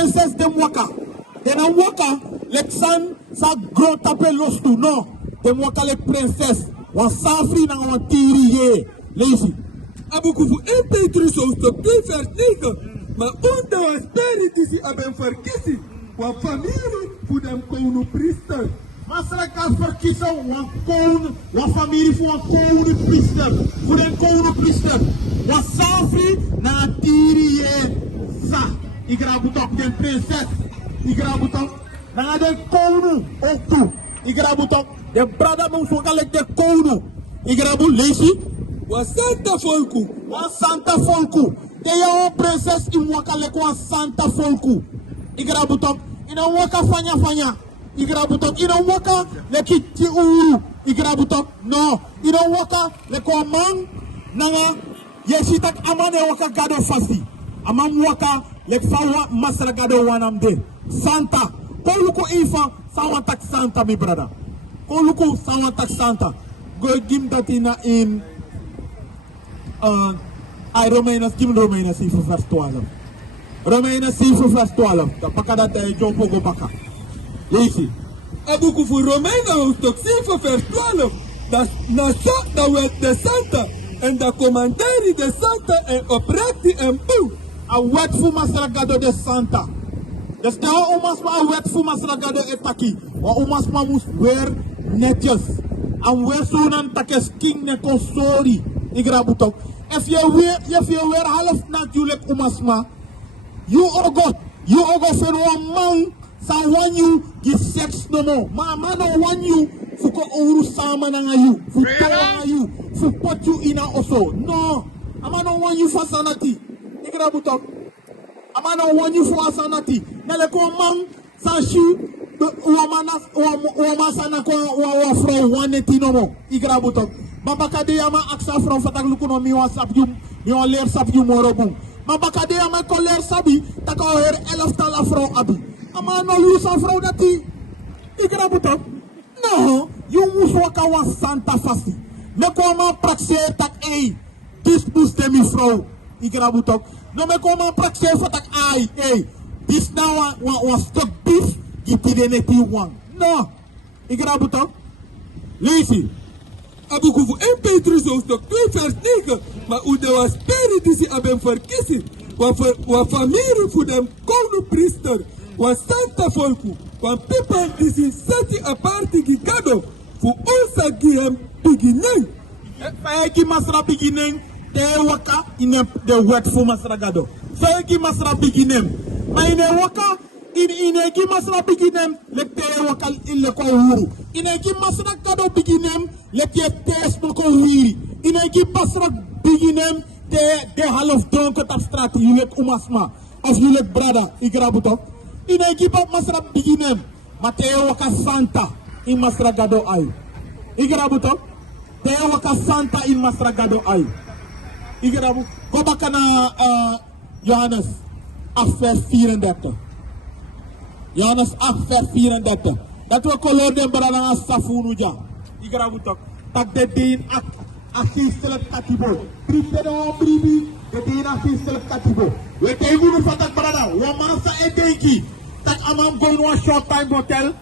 princesse dem waka. Dena waka lek san sa gros tape los tu no. Dem waka lek princesse. Wan safri na wan tiri ye. Lazy. Abu kufu Petrus stuk 2 vers 9. Maar onder was spirit die ze hebben verkiezen. Wat familie voor de koning priester. Masyarakat verkiezen wan familie voor een koning priester. Voor den koning priester. Wan safri na tiri ye sa. Igrabutok den prinses. Igrabutok na den koning ook toe. Igrabutok de brada moest ook alek de koning. Igrabu lazy. Wa Santa Folku. Wa Santa Folku. De jou prinses in waka lek wa Santa Folku. Igrabutok. Ina waka fanya. Igrabutok. Ina waka leki ti uru. Igrabutok. No. Ina waka leko man. Nanga. Yesitak amane waka gado fasti. Amam waka lek fawa masra gado wanamde. Santa. Koluko ifa sawantak Santa mi brother. Koluko sawantak Santa. Go give that in Romeinen 7 vers 12. Romeinen 7 vers 12. Dat pakka dat Jompo go pakka. Lees je. Abu kufu Romeinen stuk 7 vers 12. Dat na zo dat werd de Santa. En de commentari de Santa en oprechte en boe. A wet fu masragado de Santa. Dus daar omas ma a wet fu masragado etaki. Wa omas ma moest weer netjes. En weer zo'n takes king ne konsori. Igrabutok. If you wear half natuurlijk umasma, you ogo for one man, sa want you give sex no more. Ma no want you, fuko ouru sama na you, fuko na you, put you in a also. No, ama no want you for sanity. Igrabutok. Ama no want you for sanity. Nale ko man sa shu, wama sana ko wa from 180 no more. Igrabutok. Mabakade yama aksa from fatak lukuno mi wan leer sap yu morobung. Mabakade yama ko leer sabi taka her 11 tala from abi. Ama no use from dati. Igrabutok. No, you must waka wan Santa fasti. Me ko ma praxe tak this boost demi from. Igrabutok. No me ko ma praxe fatak this now wan stock beef gitideneti one. No. Igrabutok. Lazy. Abu kufu Petrus stuk 2 vers 9. Maar hoe de was spirit die ze hebben verkiezen. Wa familie voor de koning priester. Wa Santa Folku. Wa people die ze zetten aparte gikado. Voor ons gehem beginning. Faiki masra beginning. Te waka in de wet voor masra gado. Faiki masra beginning. Maar in de waka. In eki masra biginem lek te wakal ille ko wuru in eki masra kado biginem lek ye tes ko wiri in eki masra biginem de half donk tap strat yu lek umasma of yu lek brada igrabuto in eki masra biginem mate waka Santa in masra gado ay igrabuto te waka Santa in masra gado ay igrabu ko bakana Johannes affaire 34 Johannes 8 vers 34. Dat we kolor den brada safunu ja. Igrabutok. Tak de din akistel katibo. Prite no bribi de din akistel katibo. We tegu no fatak brada. Wa mansa edenki. Tak amam go no short time hotel.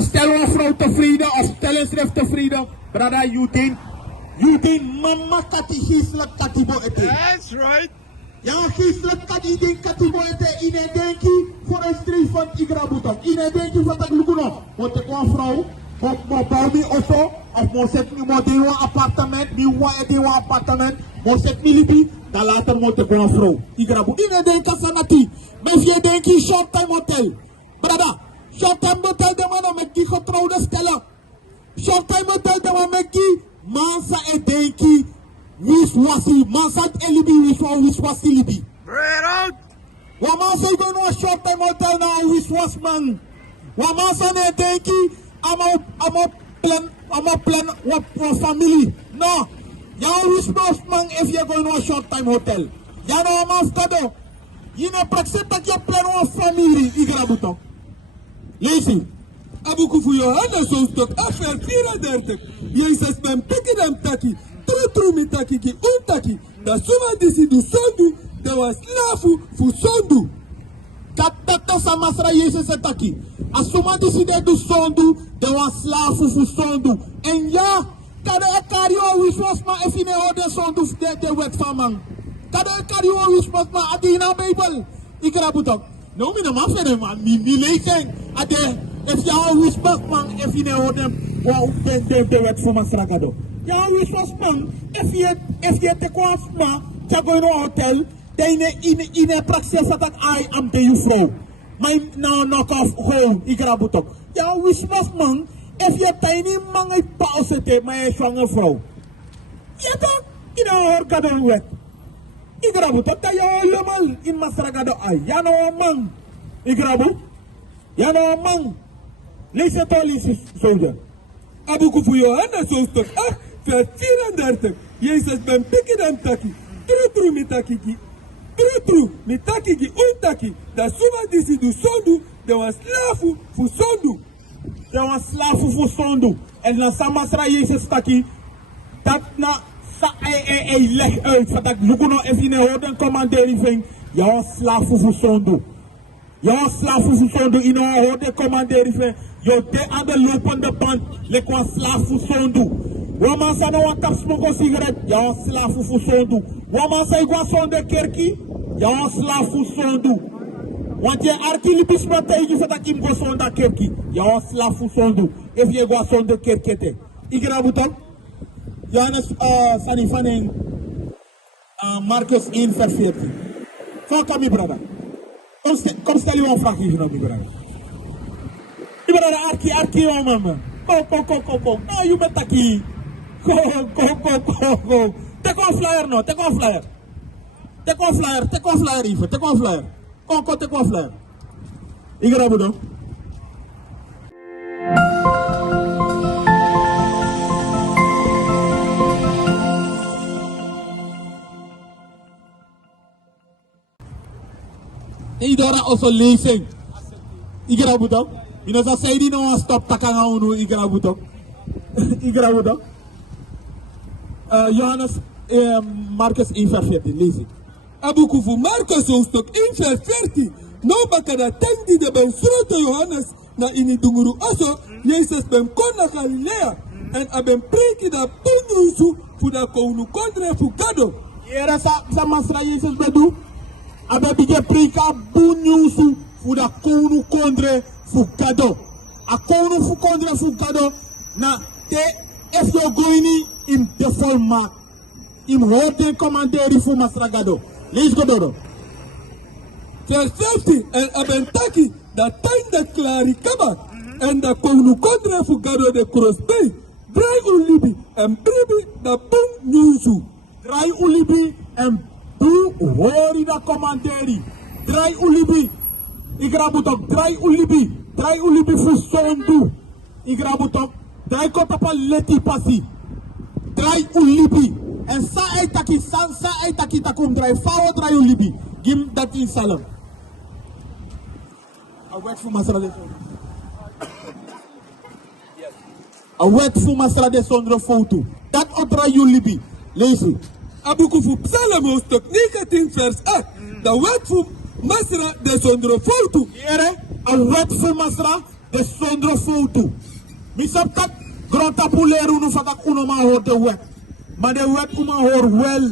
Stel een vrouw tevreden of stel een schrift tevreden. Brada, you think mama kati gislet katibo ete. That's right. Ja, gislet kati den katibo ete in een denki voor een streef van Igrabutok. In een denki van dat lukuno. Want ik een vrouw, mo bouw mi osso, of mo set mi mo dewa appartement, mi wa dewa appartement, mo set mi libi, dan later mo te een vrouw. Igrabu. In een denki sanati. Maar je denki short time hotel. Brada. Short time hotel de man met die getrouwde stellen. Short time hotel de man met die mansa e denki wis wasi mansa elibi wis wasi libi. Bring it out. Wa mansa go no short time hotel na wis was man. Wa mansa ne denki ama plan wa family. No. Ya wis was man if you go no short time hotel. Ya no mas kado. Yine praksepta ke plan wa family Igrabutok. Lezen. Abu kufu Johannes hoofdstuk 8 vers 34. Jezus ben pikken taki. True mi taki ki untaki. Da suma disi du sondu. Da was slafu fu sondu. Katata sa masra Jezus setaki. Asuma decide do sondu, de wan slafu fu sondu. En ja, kade ekario wiswasma efine ode sondu de wet faman. Kade ekario wiswasma adina Bible. Ikra butok. No mi na ma fene ma mi lezen ade if ya wiswasma efine ode wa de wet faman sragado. Ja wiswasma if je te kwasma ja go in een hotel. In een praxis dat I am de juffrouw. Mijn knock off home, ik raak het ook. Ja, wismas man, if je tiny man een pauze te, maar je zwanger vrouw. Ja toch, in een organo wet. Ik raak het ook, dat je helemaal in Masragado ai. Ja nou man, ik raak het. Ja nou man. Lees het al eens, soldier. Abu Kufu Johannes hoofdstuk 8, vers 34. Jezus ben pikken en taki. True mitaki. True mitaki untaki. Da suma disi du sondu. De was slafu fu sondu. De was slafu fu sondu. En dan samasra Jezus taki. Dat na sa leg uit. Dat lukuno even houden commandering ving. Ja was slafu fu sondu. Ja was slafu fu sondu. In houden commandering ving. Yo de aan de lopende band. Lek was slafu sondu. Waman sa no wan tap smoko sigaret. Ja was slafu fu sondu. Waman sa igwa sonde kerki. Ja was slafu sondu. Want je artilibis mategi fata kim go sonda kerki. Ja was slafu sondu. If je go sonde kerkete. Ikra butam. Johannes sani fanen Marcus 1 vers 14. Fuck me brother. Kom stel je een vraag hier naar me brother. Je brother arki oh mama. Go. No you bet taki. Go. Take one flyer no. Take one flyer even. Take one flyer. Kom, take one flyer. Ikra butam. Idora also lezing. Ikra butam. You know, say di no stop takanga unu ikra butam. Ikra butam. Johannes Marcus 1 vers 14 lees ik. Abu Kufu Marcus hoofdstuk 1 vers 14. No bakada tendi de ben srote Johannes na ini dunguru aso. Jezus ben kon na Galilea. En aben preki da punusu fuda kounu kondre fugado. Yera sa masra Jezus bedu. Abe bige preka bunyusu fuda kounu kondre fugado. A kounu fu kondre fugado na te if you're going in the full mark. In hoorde commanderi fu masragado. Lees go dodo. Vers 15. En abentaki da time dat klari kabak. En da kounu kondre fugado de crossbay. Drai ulibi en bribi da bung nyusu. Drai ulibi en du hori da commanderi. Drai ulibi. Igrabutok. Drai ulibi fu sondu. Igrabutok. Drai kotapa leti pasi. Drai ulibi. En sa eitaki takum drai fawo drai ulibi. Gim dat in salam. A wet fu masra de sondro. A wet fu masra de sondro foto. Dat o drai ulibi. Lees it. Abu Kufu Psalm hoofdstuk 19 vers 8. Da wet fu masra de sondro foto. Here, a wet fu masra de sondro foto. Misap tak grota puleru nu fatak uno ma hoor de wet. Maar de wet uma hoor wel.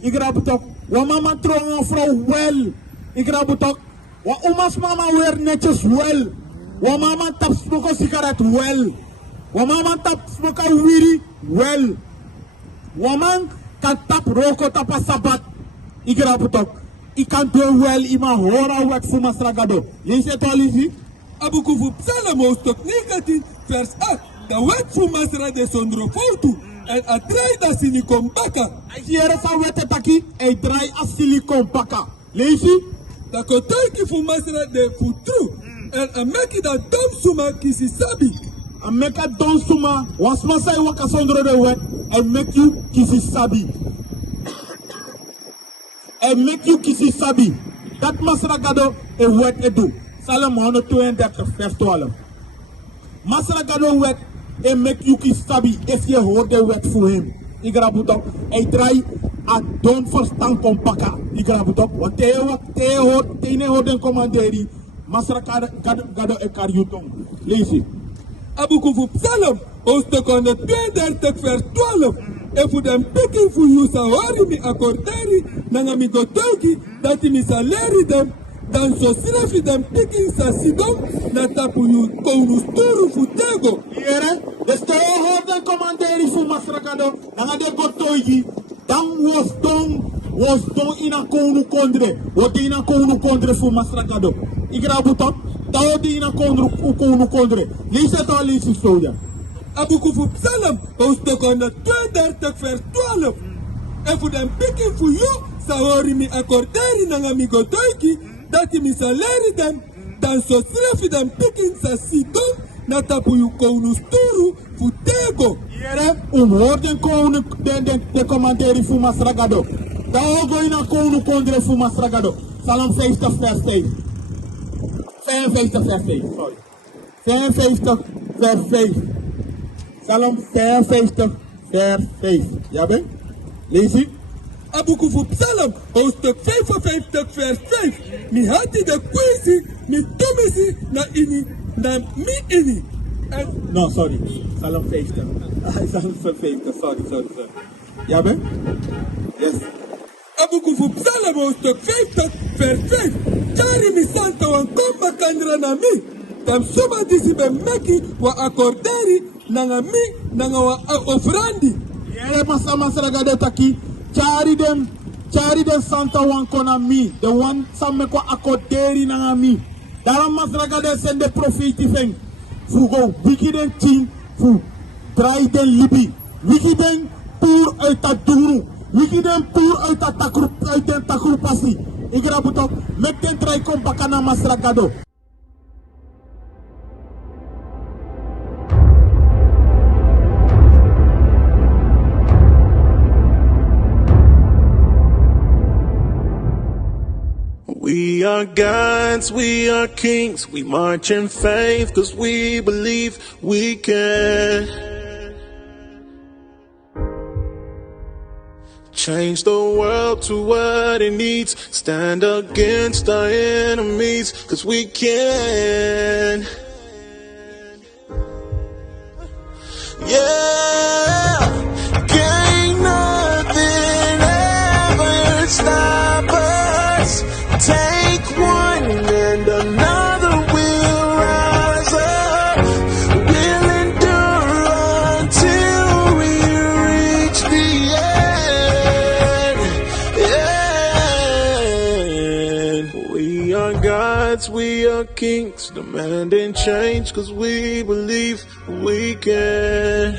Ik raap het ook. Wa mama trouw een vrouw wel. Ik raap het ook. Wa umas mama weer netjes wel. Wa mama tap smoke sigaret wel. Wa mama tap smoke wiri wel. Wa man kan tap roko tapa sabat. Ik raap het ook. Ik kan doen wel ima hora wet voor masragado. Lees het al eens? Abu Kufu Psalm hoofdstuk 19 vers 8. Da wet fu masra de sondro foto. En a draai da silicon baka. Hier sa wet taki e draai a silicon baka. Lees je? Da kotoiki fu masra de futru. En a meki da dom suma kisi sabi. A meka don suma was masai waka sondro de wet. I make you kisi sabi. I make you kisi sabi. Dat masragado e wet edu. Psalm 132 vers 12. Masragado wet e make you kisi sabi if je hoort de wet voor hem. Ik raap het op. Hij draai don't verstaan kompaka. Ik raap het op. Wat tene hoort commanderi. Masraka gado e karjutong. Lees je. Abukufu Psalm, hoofdstuk 132 vers 12. En voor de pikking voor je sawari mi accorderi, nanga mi gotogi, dat mi saleri dem, dan so srefi dem pikking sa sidom, na tapu you konusturu futego. Here, de steo hoort commanderi voor Masrakado. Nanga de gotogi. Dan was don in a konu kondre. Wat in a konu kondre voor Masrakado. Ik raap het op. Dat in a konu kondre. Lees het al, lees het zo, ja. Abukufu Psalm, hoofdstuk 132 vers 12. En voor de pikking voor jou, sawari mi accorderi nanga mi gotoiki, dat je mi saleri dem, dan so srefi dem pikking sa sidon, na tapu you konusturu futego. Here, hoorden konu de commentari voor Masragado. Daar go in a konu kondre voor Masragado. Psalm 50 vers 5. 55 vers 5, sorry. 55 vers 5. Psalm 55 vers 5. Ja, ben? Lees je? Abukufu Psalm, hoofdstuk 55 vers 5. Mi hati de kwezi, mi tumisi na ini, na mi ini. No, sorry. Psalm 50. Psalm 50, sorry. Ja, ben? Yes. Abukufu Psalm, hoofdstuk 50 vers 5. Chari mi santa wan komba kandra na mi. Tam suma disi be meki wa accorderi nanga mi, nanga wa ofrandi. Yere Masragado taki. Chari dem santa wan kona mi. De wan samme ko accorderi nanga mi. Daarom Masragado sende profeti feng. Fugo wikiden ting fu draai den libi. Wikiden puur uit dat duru. Wikiden puur uit dat takru pasi. Ik raap het op. Met den draai kom bakana Masragado. We are gods, we are kings, we march in faith, cause we believe we can change the world to what it needs, stand against our enemies, cause we can. Yeah, can't nothing ever stop us. Take one and another will rise up. We'll endure until we reach the end. We are gods, we are kings, demanding change, cause we believe we can.